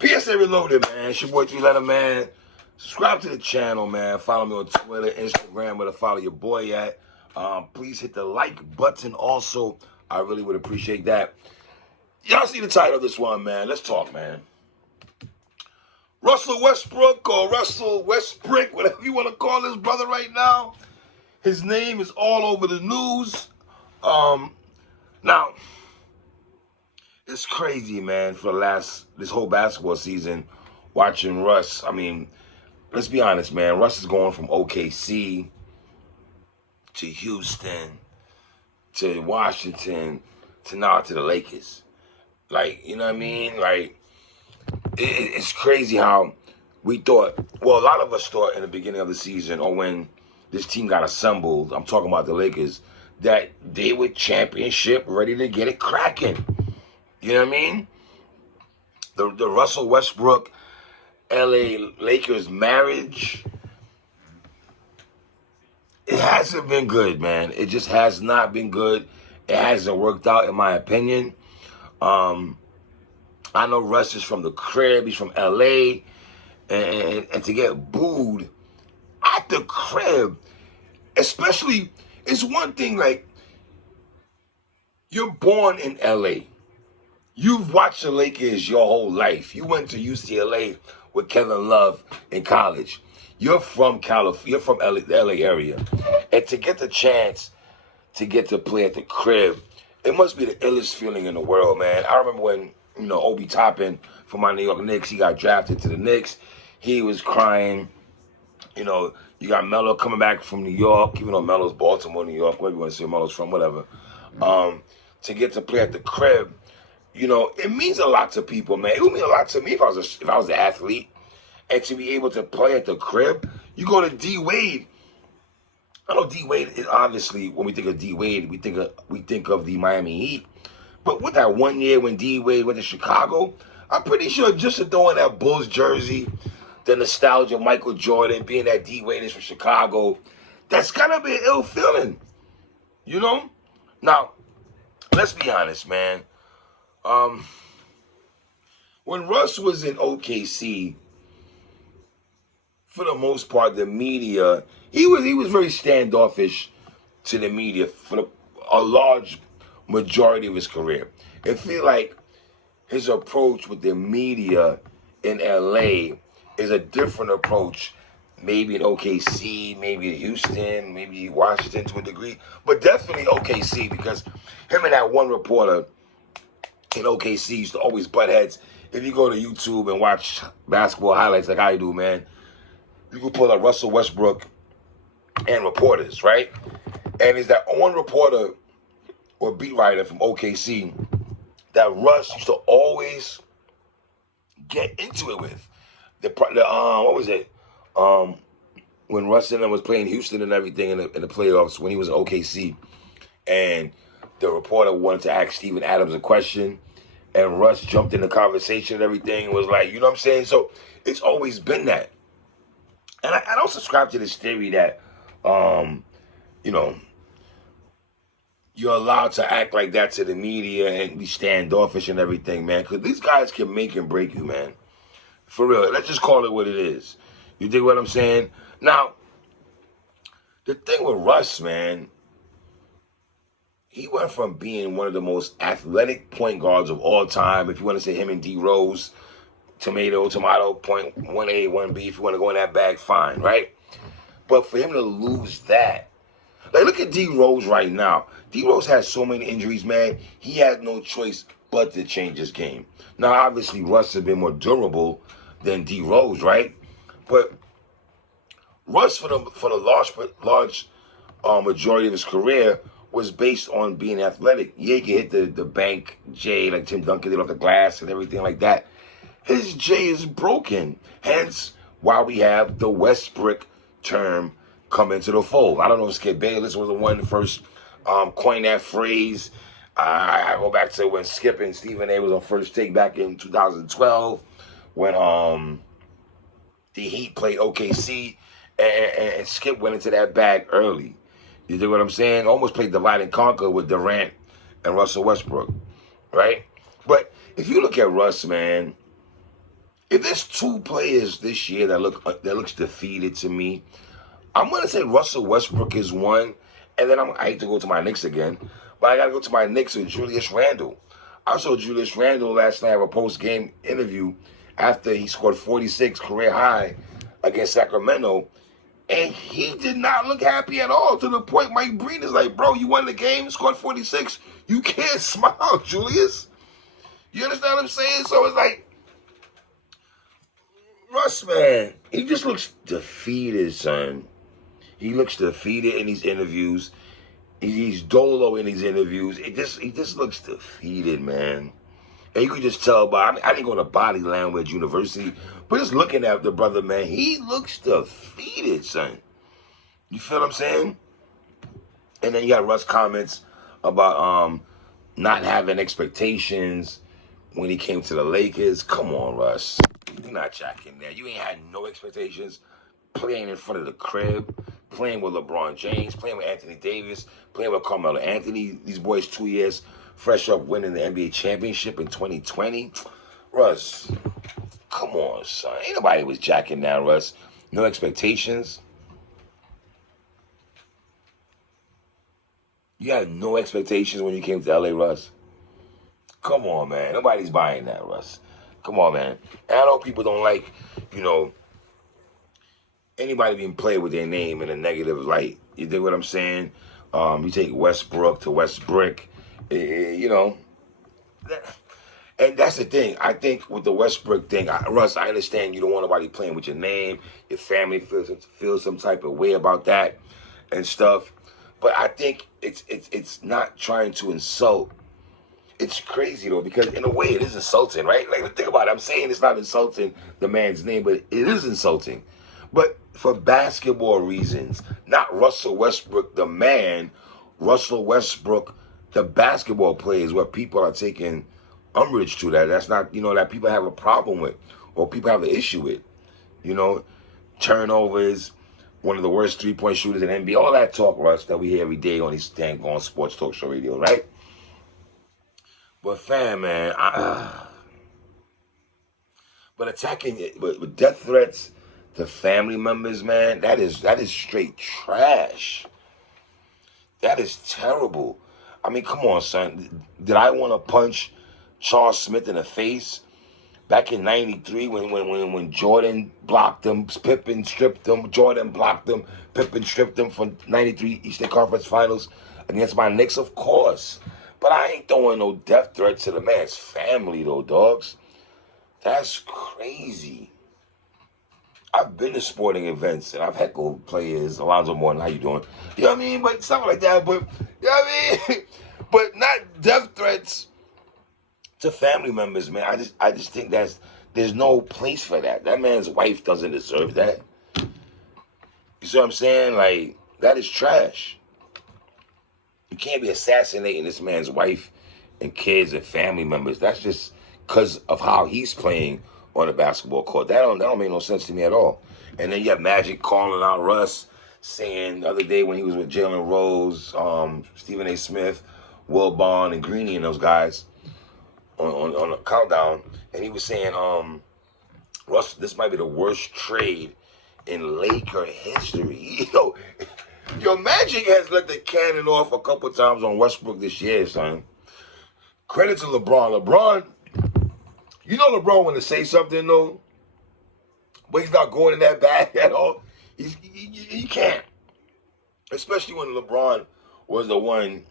PSA Reloaded, man. It's your boy 3-Letter, man. Subscribe to the channel, man. Follow me on Twitter, Instagram, where to follow your boy at. Please hit the like button also. I really would appreciate that. Y'all see the title of this one, man. Let's talk, man. Russell Westbrook or Russell Westbrick, whatever you want to call this brother right now. His name is all over the news. Now, it's crazy, man, for this whole basketball season, watching Russ. I mean, let's be honest, man. Russ is going from OKC to Houston to Washington to now to the Lakers. Like, you know what I mean? Like, it's crazy how we thought, well, a lot of us thought in the beginning of the season or when this team got assembled, I'm talking about the Lakers, that they were championship ready to get it cracking. You know what I mean? The Russell Westbrook, LA Lakers marriage, it hasn't been good, man. It just has not been good. It hasn't worked out, in my opinion. I know Russ is from the crib. He's from LA. And to get booed at the crib, especially, it's one thing, like, you're born in LA. You've watched the Lakers your whole life. You went to UCLA with Kevin Love in college. You're from California. You're from the LA area. And to get the chance to get to play at the crib, it must be the illest feeling in the world, man. I remember when, Obi Toppin from my New York Knicks, he got drafted to the Knicks. He was crying. You got Melo coming back from New York, even though Melo's Baltimore, New York, wherever you want to say Melo's from, whatever. To get to play at the crib, it means a lot to people, man. It would mean a lot to me if I was an athlete, and to be able to play at the crib. You go to DWade. I know DWade is obviously, when we think of DWade, we think of the Miami Heat. But with that 1 year when DWade went to Chicago, I'm pretty sure just to throw in that Bulls jersey, the nostalgia of Michael Jordan, being that DWade is from Chicago, that's gotta be an ill feeling, Now, let's be honest, man. When Russ was in OKC, for the most part, the media, he was very standoffish to the media for a large majority of his career. It feel like his approach with the media in LA is a different approach, maybe in OKC, maybe in Houston, maybe Washington to a degree, but definitely OKC, because him and that one reporter in OKC used to always butt heads. If you go to YouTube and watch basketball highlights like I do, man, you can pull up Russell Westbrook and reporters, right? And it's that one reporter or beat writer from OKC that Russ used to always get into it with. What was it? When Russ and them was playing Houston and everything in the playoffs when he was in OKC, and the reporter wanted to ask Steven Adams a question, and Russ jumped in the conversation and everything and was like, you know what I'm saying? So it's always been that. And I don't subscribe to this theory that, you're allowed to act like that to the media and be standoffish and everything, man. Because these guys can make and break you, man. For real. Let's just call it what it is. You dig what I'm saying? Now, the thing with Russ, man, he went from being one of the most athletic point guards of all time. If you want to say him and D Rose, tomato, point 1A, 1B, if you want to go in that bag, fine, right? But for him to lose that, like, look at D Rose right now. D Rose has so many injuries, man. He has no choice but to change his game. Now, obviously, Russ has been more durable than D Rose, right? But Russ, for the large majority of his career, was based on being athletic. Yeah, he could hit the bank J like Tim Duncan did off the glass and everything like that. His J is broken. Hence, why we have the Westbrick term come into the fold. I don't know if Skip Bayless was the one that first coined that phrase. I go back to when Skip and Stephen A was on First Take back in 2012, when the Heat played OKC, and Skip went into that bag early. You dig what I'm saying? Almost played divide and conquer with Durant and Russell Westbrook, right? But if you look at Russ, man, If there's two players this year that looks defeated to me, I'm gonna say Russell Westbrook is one, and then I hate to go to my Knicks again, but I gotta go to my Knicks with Julius Randle. I saw Julius Randle last night have a post-game interview after he scored 46 career high against Sacramento, and he did not look happy at all. To the point, Mike Breen is like, "Bro, you won the game, scored 46. You can't smile, Julius." You understand what I'm saying? So it's like, Russ, man, he just looks defeated, son. He looks defeated in these interviews. He's dolo in these interviews. He just looks defeated, man. And you can just tell by, I didn't go to Body Language University, but just looking at the brother, man, he looks defeated, son. You feel what I'm saying? And then you got Russ comments about not having expectations when he came to the Lakers. Come on, Russ. You're not jacking there. You ain't had no expectations playing in front of the crib, playing with LeBron James, playing with Anthony Davis, playing with Carmelo Anthony. These boys 2 years fresh up winning the NBA championship in 2020. Russ, come on, son. Ain't nobody was jacking that, Russ. No expectations. You had no expectations when you came to LA, Russ. Come on, man. Nobody's buying that, Russ. Come on, man. And I know people don't like, anybody being played with their name in a negative light. You dig what I'm saying? You take Westbrook to Westbrick, and that's the thing. I think with the Westbrook thing, Russ, I understand you don't want nobody playing with your name. Your family feels some type of way about that and stuff. But I think it's not trying to insult. It's crazy, though, because in a way it is insulting, right? Like, think about it. I'm saying it's not insulting the man's name, but it is insulting. But for basketball reasons, not Russell Westbrook, the man, Russell Westbrook, the basketball player is what people are taking umbrage to. That's not, that people have a problem with or people have an issue with. Turnovers, one of the worst three-point shooters in the NBA, all that talk, Russ, that we hear every day on these dang on sports talk show radio, right? But fam, man, but attacking it with death threats to family members, man, that is straight trash. That is terrible. I mean, come on, son. Did I want to punch Charles Smith in the face back in '93 when Jordan blocked him, Pippen stripped him, Jordan blocked him, Pippen stripped him for '93 Eastern Conference Finals against my Knicks? Of course. But I ain't throwing no death threats to the man's family, though, dogs. That's crazy. I've been to sporting events, and I've heckled players. Alonzo Mourning, how you doing? You know what I mean? But something like that. But, you know what I mean? But not death threats to family members, man. I just think there's no place for that. That man's wife doesn't deserve that. You see what I'm saying? Like, that is trash. You can't be assassinating this man's wife and kids and family members. That's just because of how he's playing on the basketball court. That don't make no sense to me at all. And then you have Magic calling out Russ, saying the other day when he was with Jalen Rose, Stephen A. Smith, Will Bond, and Greeny and those guys on a countdown, and he was saying, Russ, this might be the worst trade in Laker history. Yo, Magic has let the cannon off a couple times on Westbrook this year, son. Credit to LeBron. LeBron, LeBron want to say something, though, but he's not going in that bag at all. He can't. Especially when LeBron was the one,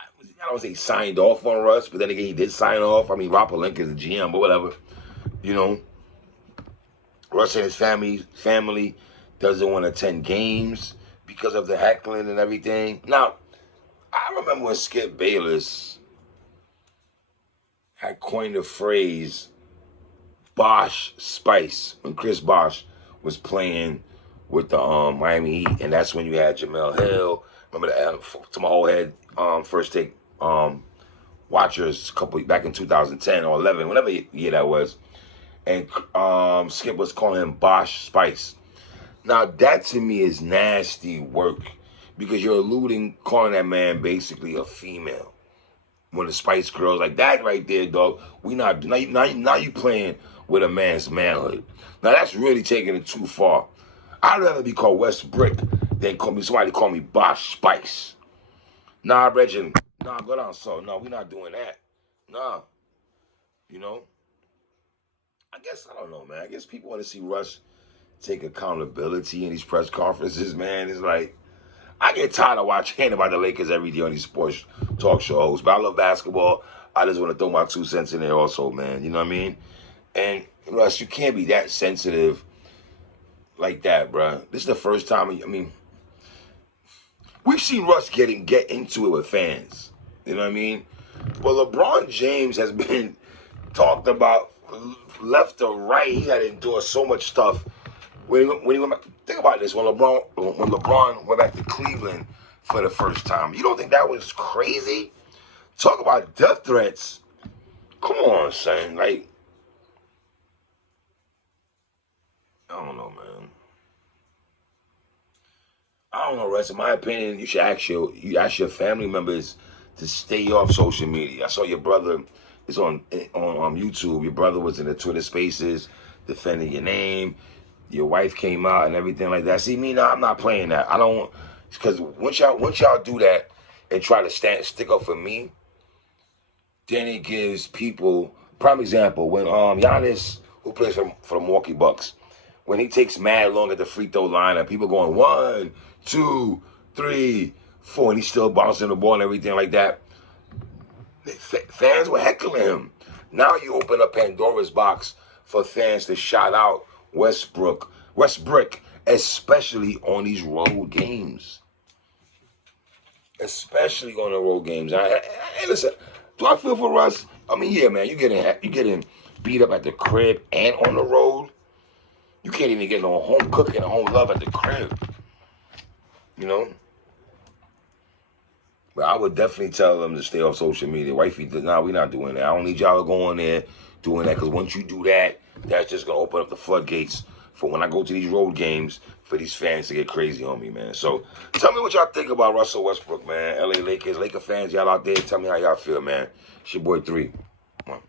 I don't say signed off on Russ, but then again, he did sign off. I mean, Rob Pelinka's the GM, but whatever. Russ and his family doesn't want to attend games because of the heckling and everything. Now, I remember when Skip Bayless had coined the phrase Bosh Spice when Chris Bosh was playing with the Miami Heat, and that's when you had Jamel Hill. Remember that? To my whole head, first take watchers back in 2010 or 11, whatever year that was, and Skip was calling him Bosh Spice. Now, that to me is nasty work because you're calling that man basically a female. One of the Spice Girls, like that right there, dog. Now you playing with a man's manhood. Now, that's really taking it too far. I'd rather be called Westbrick than somebody call me Bosh Spice. Nah, Regin. Nah, go down, so. No, we're not doing that. Nah. You know? I guess, I don't know, man. I guess people want to see Russ take accountability in these press conferences, man. It's like, I get tired of hearing about the Lakers every day on these sports talk shows. But I love basketball. I just want to throw my 2 cents in there also, man. You know what I mean? And, Russ, you can't be that sensitive like that, bro. This is the first time, I mean, we've seen Russ get into it with fans. You know what I mean? Well, LeBron James has been talked about left to right. He had to endure so much stuff. When he went back, think about this. When LeBron went back to Cleveland for the first time, you don't think that was crazy? Talk about death threats. Come on, son. Like, I don't know, man. I don't know, Russ. In my opinion, you should ask your family members to stay off social media. I saw your brother. It's on YouTube. Your brother was in the Twitter Spaces defending your name. Your wife came out and everything like that. See, me now, I'm not playing that. I don't, because once y'all do that and try to stick up for me, then it gives people. Prime example, when Giannis, who plays for the Milwaukee Bucks, when he takes mad long at the free throw line and people going 1, 2, 3, 4, and he's still bouncing the ball and everything like that, fans were heckling him. Now you open up Pandora's box for fans to shout out Westbrick, especially on these road games. Especially on the road games. Hey, listen, do I feel for Russ? I mean, yeah, man, you getting beat up at the crib and on the road. You can't even get no home cooking and home love at the crib. You know? But I would definitely tell them to stay off social media. Wifey, nah, we're not doing that. I don't need y'all to go on there doing that, because once you do that, that's just going to open up the floodgates for when I go to these road games for these fans to get crazy on me, man. So tell me what y'all think about Russell Westbrook, man. LA Lakers, Laker fans, y'all out there, tell me how y'all feel, man. It's your boy 3. Come on.